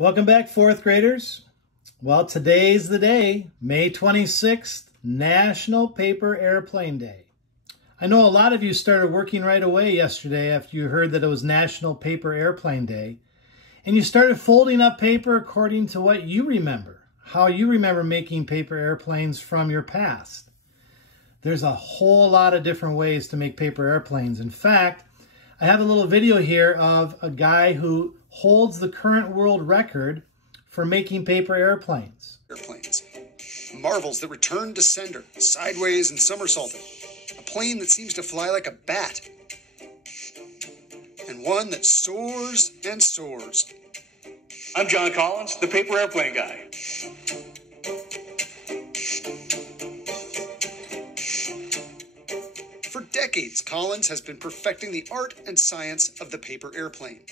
Welcome back, fourth graders. Well, today's the day, May 26th, National Paper Airplane Day. I know a lot of you started working right away yesterday after you heard that it was National Paper Airplane Day, and you started folding up paper according to what you remember, how you remember making paper airplanes from your past. There's a whole lot of different ways to make paper airplanes. In fact, I have a little video here of a guy who holds the current world record for making paper airplanes. Marvels that return to sender, sideways and somersaulting. A plane that seems to fly like a bat. And one that soars and soars. I'm John Collins, the paper airplane guy. For decades, Collins has been perfecting the art and science of the paper airplane.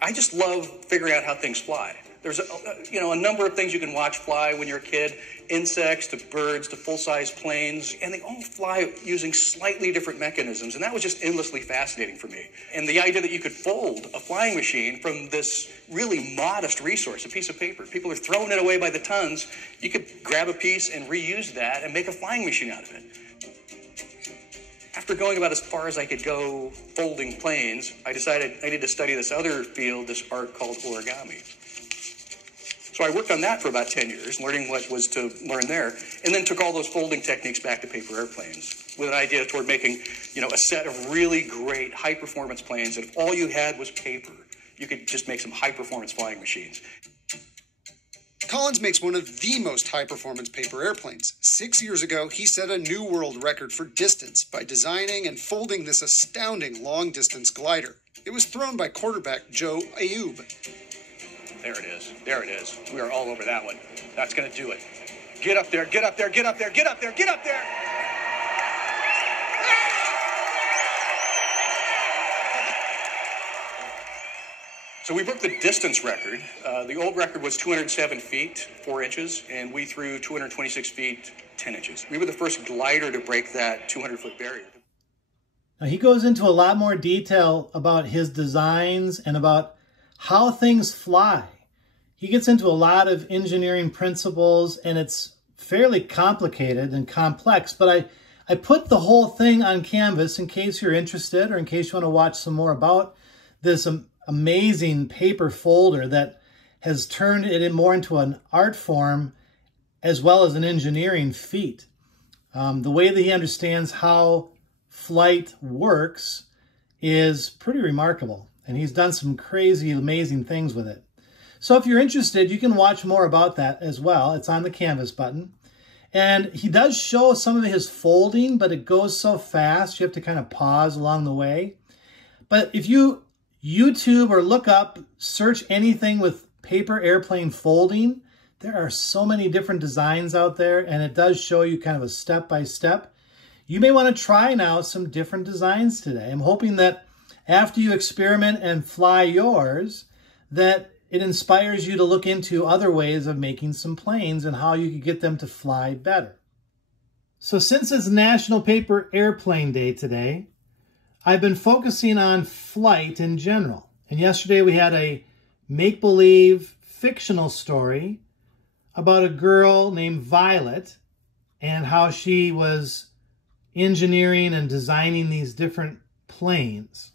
I just love figuring out how things fly. There's a number of things you can watch fly when you're a kid, insects to birds to full-size planes, and they all fly using slightly different mechanisms, and that was just endlessly fascinating for me. And the idea that you could fold a flying machine from this really modest resource, a piece of paper. People are throwing it away by the tons. You could grab a piece and reuse that and make a flying machine out of it. After going about as far as I could go folding planes, I decided I needed to study this other field, this art called origami. So I worked on that for about 10 years, learning what was to learn there, and then took all those folding techniques back to paper airplanes with an idea toward making, a set of really great high-performance planes that if all you had was paper, you could just make some high-performance flying machines. Collins makes one of the most high-performance paper airplanes. 6 years ago, he set a new world record for distance by designing and folding this astounding long-distance glider. It was thrown by quarterback Joe Ayoub. There it is. There it is. We are all over that one. That's going to do it. Get up there, get up there, get up there, get up there, get up there! So we broke the distance record. The old record was 207 feet, 4 inches, and we threw 226 feet, 10 inches. We were the first glider to break that 200-foot barrier. Now, he goes into a lot more detail about his designs and about how things fly. He gets into a lot of engineering principles, and it's fairly complicated and complex, but I put the whole thing on Canvas in case you're interested or in case you want to watch some more about this amazing paper folder that has turned it more into an art form as well as an engineering feat. The way that he understands how flight works is pretty remarkable, and he's done some crazy, amazing things with it. So if you're interested, you can watch more about that as well. It's on the Canvas button. And he does show some of his folding, but it goes so fast, you have to kind of pause along the way. But if you YouTube or look up, search anything with paper airplane folding, there are so many different designs out there, and it does show you kind of a step-by-step. You may want to try now some different designs today. I'm hoping that after you experiment and fly yours, that it inspires you to look into other ways of making some planes and how you could get them to fly better. So since it's National Paper Airplane Day today, I've been focusing on flight in general. And yesterday we had a make-believe fictional story about a girl named Violet and how she was engineering and designing these different planes.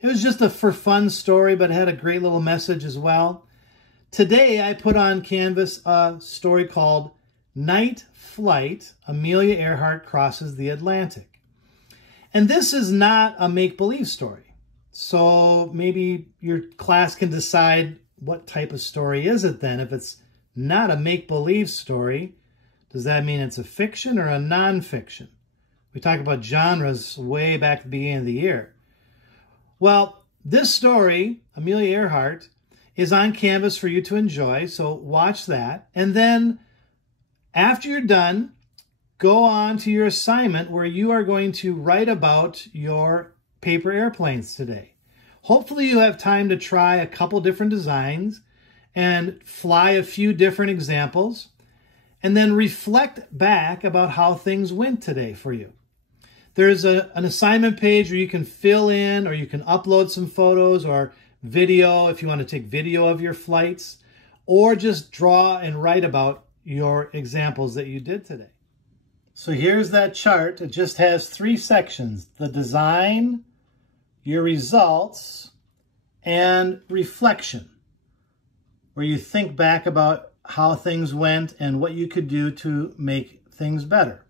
It was just a for fun story, but it had a great little message as well. Today I put on Canvas a story called Night Flight, Amelia Earhart Crosses the Atlantic. And this is not a make-believe story. So maybe your class can decide what type of story is it then. If it's not a make-believe story, does that mean it's a fiction or a non-fiction? We talked about genres way back at the beginning of the year. Well, this story, Amelia Earhart, is on Canvas for you to enjoy, so watch that. And then after you're done, go on to your assignment where you are going to write about your paper airplanes today. Hopefully you have time to try a couple different designs and fly a few different examples, and then reflect back about how things went today for you. There's an assignment page where you can fill in, or you can upload some photos or video if you want to take video of your flights. or just draw and write about your examples that you did today. So here's that chart. It just has 3 sections: the design, your results, and reflection, where you think back about how things went and what you could do to make things better.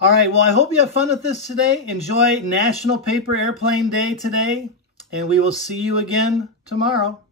All right, well, I hope you have fun with this today. Enjoy National Paper Airplane Day today, and we will see you again tomorrow.